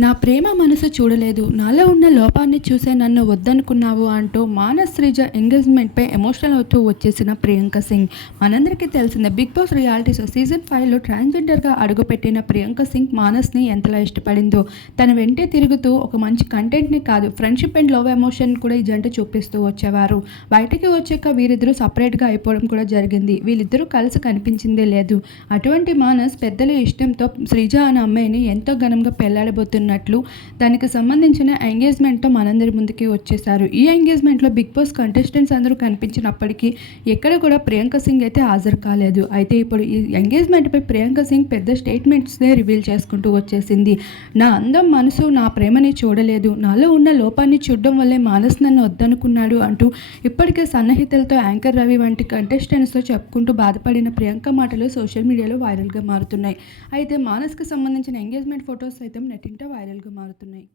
నా ప్రేమ మనసు చూడలేదు. నాలో ఉన్న లోపాన్ని చూసే నన్ను వద్దనుకున్నావు అంటూ మానస్ శ్రీజ ఎంగేజ్మెంట్పై ఎమోషనల్ అవుతూ వచ్చేసిన ప్రియాంక సింగ్. మనందరికీ తెలిసిందే Big Boss reality show season ఫైవ్లో ట్రాన్స్జెండర్గా అడుగుపెట్టిన ప్రియాంక సింగ్ మానస్ని ఎంతలా ఇష్టపడిందో. తన వెంటే తిరుగుతూ ఒక మంచి కంటెంట్ని కాదు ఫ్రెండ్షిప్ అండ్ లవ్ ఎమోషన్ కూడా ఈ జంట చూపిస్తూ వచ్చేవారు. బయటికి వచ్చాక వీరిద్దరూ సపరేట్గా అయిపోవడం కూడా జరిగింది. వీళ్ళిద్దరూ కలిసి కనిపించిందే లేదు. అటువంటి మానస్ పెద్దల ఇష్టంతో శ్రీజ అనే అమ్మాయిని ఎంతో ఘనంగా చేస్తున్నట్లు దానికి సంబంధించిన ఎంగేజ్మెంట్తో మనందరి ముందుకి వచ్చేసారు ఈ ఎంగేజ్మెంట్లో బిగ్ బాస్ కంటెస్టెంట్స్ అందరూ కనిపించినప్పటికీ ఎక్కడ కూడా ప్రియాంక సింగ్ అయితే హాజరు కాలేదు. అయితే ఇప్పుడు ఈ ఎంగేజ్మెంట్పై ప్రియాంక సింగ్ పెద్ద స్టేట్మెంట్స్నే రివీల్ చేసుకుంటూ వచ్చేసింది. నా అందం మనసు నా ప్రేమని చూడలేదు. నాలో ఉన్న లోపాన్ని చూడడం వల్లే మానస్ నన్ను వద్దనుకున్నాడు అంటూ ఇప్పటికే సన్నిహితులతో యాంకర్ రవి వంటి కంటెస్టెంట్స్తో చెప్పుకుంటూ బాధపడిన ప్రియాంక మాటలు సోషల్ మీడియాలో వైరల్గా మారుతున్నాయి. అయితే మానస్కి సంబంధించిన ఎంగేజ్మెంట్ ఫొటోస్ సైతం నెట్టింట వైరల్గా మారుతున్నాయి.